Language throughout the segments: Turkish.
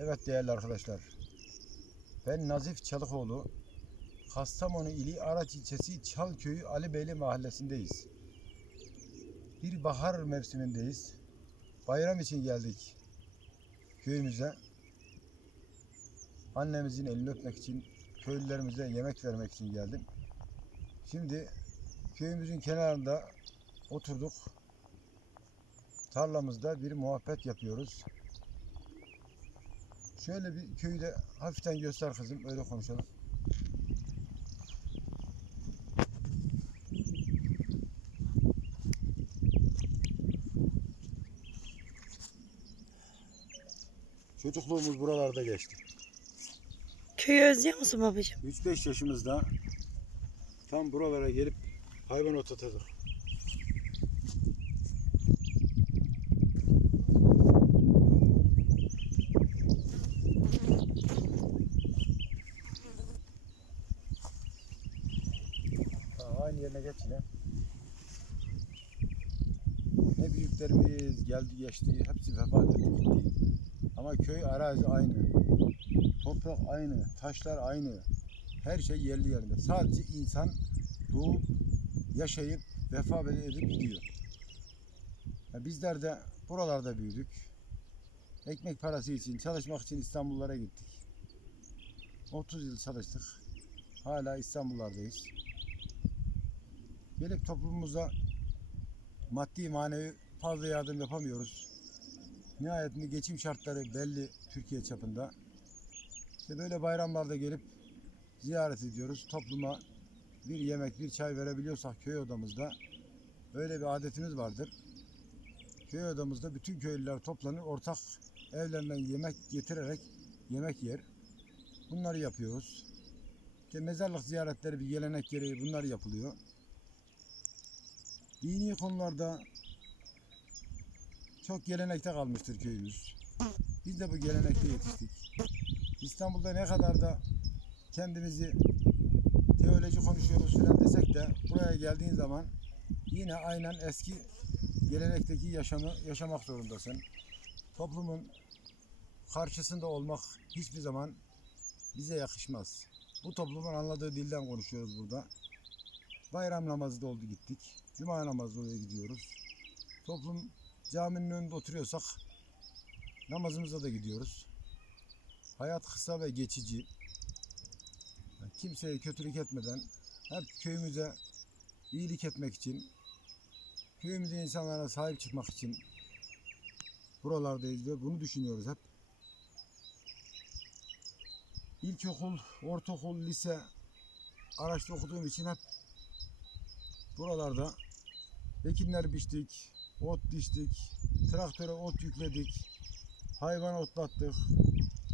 Evet değerli arkadaşlar. Ben Nazif Çalıkoğlu. Kastamonu ili Araç ilçesi Çalköyü Ali Beyli mahallesindeyiz. Bir bahar mevsimindeyiz. Bayram için geldik köyümüze. Annemizin elini öpmek için, köylülerimize yemek vermek için geldim. Şimdi köyümüzün kenarında oturduk. Tarlamızda bir muhabbet yapıyoruz. Şöyle bir köyü de hafiften göster kızım. Öyle konuşalım. Çocukluğumuz buralarda geçti. Köyü özlüyor musun babacığım? 3-5 yaşımızda tam buralara gelip hayvan otlatırdık. Ha, aynı yerine geç. Ne büyüklerimiz geldi geçti, hepsi vefat etti gitti. Ama köy arazi aynı. Toprak aynı, taşlar aynı. Her şey yerli yerinde. Sadece insan doğup, yaşayıp, vefa edip gidiyor. Ya bizler de buralarda büyüdük. Ekmek parası için, çalışmak için İstanbullara gittik. 30 yıl çalıştık. Hala İstanbullardayız. Gelip toplumumuza maddi manevi fazla yardım yapamıyoruz. Nihayetinde geçim şartları belli Türkiye çapında. İşte böyle bayramlarda gelip ziyaret ediyoruz. Topluma bir yemek, bir çay verebiliyorsak köy odamızda öyle bir adetimiz vardır. Köy odamızda bütün köylüler toplanır, ortak evlerinden yemek getirerek yemek yer. Bunları yapıyoruz. İşte mezarlık ziyaretleri bir gelenek gereği bunlar yapılıyor. Dini konularda çok gelenekte kalmıştır köyümüz. Biz de bu gelenekte yetiştik. İstanbul'da ne kadar da kendimizi teoloji konuşuyoruz falan desek de buraya geldiğin zaman yine aynen eski gelenekteki yaşamı yaşamak zorundasın. Toplumun karşısında olmak hiçbir zaman bize yakışmaz. Bu toplumun anladığı dilden konuşuyoruz burada. Bayram namazı da oldu gittik. Cuma namazı oraya gidiyoruz. Toplum caminin önünde oturuyorsak namazımıza da gidiyoruz. Hayat kısa ve geçici. Kimseye kötülük etmeden hep köyümüze iyilik etmek için, köyümüzün insanlara sahip çıkmak için buralardayız ve bunu düşünüyoruz hep. İlkokul, ortaokul, lise araçta okuduğum için hep buralarda ekinler biçtik, ot diştik, traktöre ot yükledik, hayvan otlattık,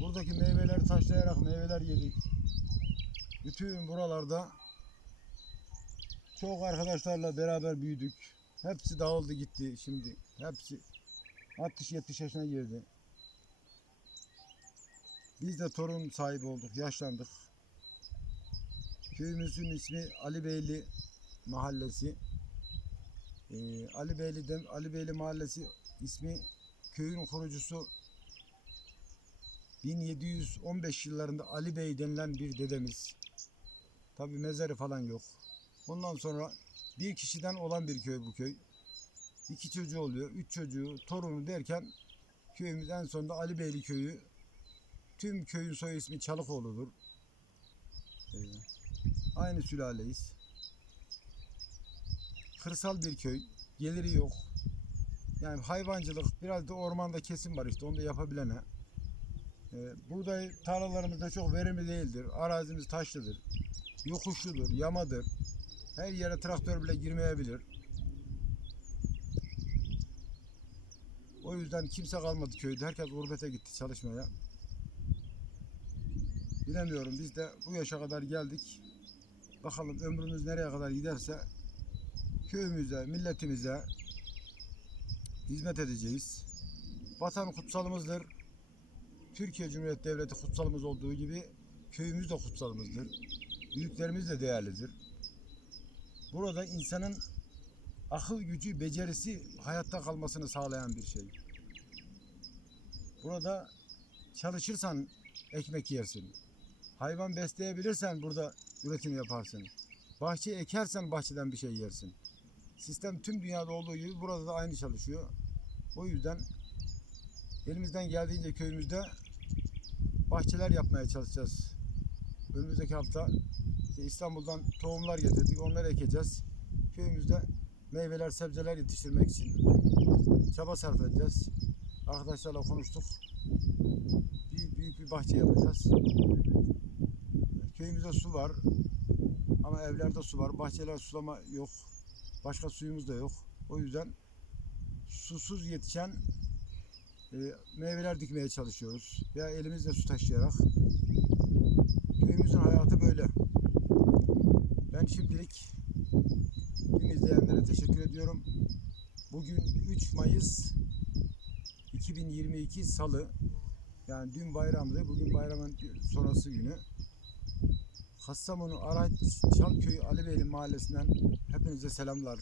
buradaki meyveleri taşlayarak meyveler yedik. Bütün buralarda çok arkadaşlarla beraber büyüdük. Hepsi dağıldı gitti şimdi. Hepsi 60-70 yaşına girdi. Biz de torun sahibi olduk, yaşlandık. Köyümüzün ismi Ali Beyli Mahallesi. Ee, Ali Beyli'den Ali Beyli Mahallesi ismi köyün kurucusu 1715 yıllarında Ali Bey denilen bir dedemiz. Tabi mezarı falan yok. Ondan sonra bir kişiden olan bir köy bu köy. İki çocuğu oluyor, üç çocuğu, torunu derken köyümüz en sonunda Ali Beyli köyü. Tüm köyün soy ismi Çalıkoğlu'dur. Ee, aynı sülaleyiz. Kırsal bir köy, geliri yok. Yani hayvancılık, biraz da ormanda kesim var işte onu da yapabilene. Ee, buğday tarlalarımızda çok verimli değildir. Arazimiz taşlıdır. Yokuşludur, yamadır. Her yere traktör bile girmeyebilir. O yüzden kimse kalmadı köyde. Herkes gurbete gitti çalışmaya. Bilemiyorum biz de bu yaşa kadar geldik. Bakalım ömrümüz nereye kadar giderse köyümüze, milletimize hizmet edeceğiz. Vatan kutsalımızdır. Türkiye Cumhuriyeti Devleti kutsalımız olduğu gibi köyümüz de kutsalımızdır. Büyüklerimiz de değerlidir. Burada insanın akıl gücü, becerisi hayatta kalmasını sağlayan bir şey. Burada çalışırsan ekmek yersin. Hayvan besleyebilirsen burada üretim yaparsın. Bahçe ekersen bahçeden bir şey yersin. Sistem tüm dünyada olduğu gibi burada da aynı çalışıyor. O yüzden elimizden geldiğince köyümüzde bahçeler yapmaya çalışacağız. Önümüzdeki hafta işte İstanbul'dan tohumlar getirdik. Onları ekeceğiz. Köyümüzde meyveler, sebzeler yetiştirmek için çaba sarf edeceğiz. Arkadaşlarla konuştuk. Büyük, büyük bir bahçe yapacağız. Köyümüzde su var. Ama evlerde su var. Bahçeler sulama yok. Başka suyumuz da yok. O yüzden susuz yetişen e, meyveler dikmeye çalışıyoruz. Ya elimizle su taşıyarak. Köyümüzün hayatı böyle. Ben şimdilik tüm izleyenlere teşekkür ediyorum. Bugün 3 Mayıs 2022 Salı. Yani dün bayramdı. Bugün bayramın sonrası günü. Kastamonu Araç Çalköy Ali Beyli mahallesinden hepinize selamlar.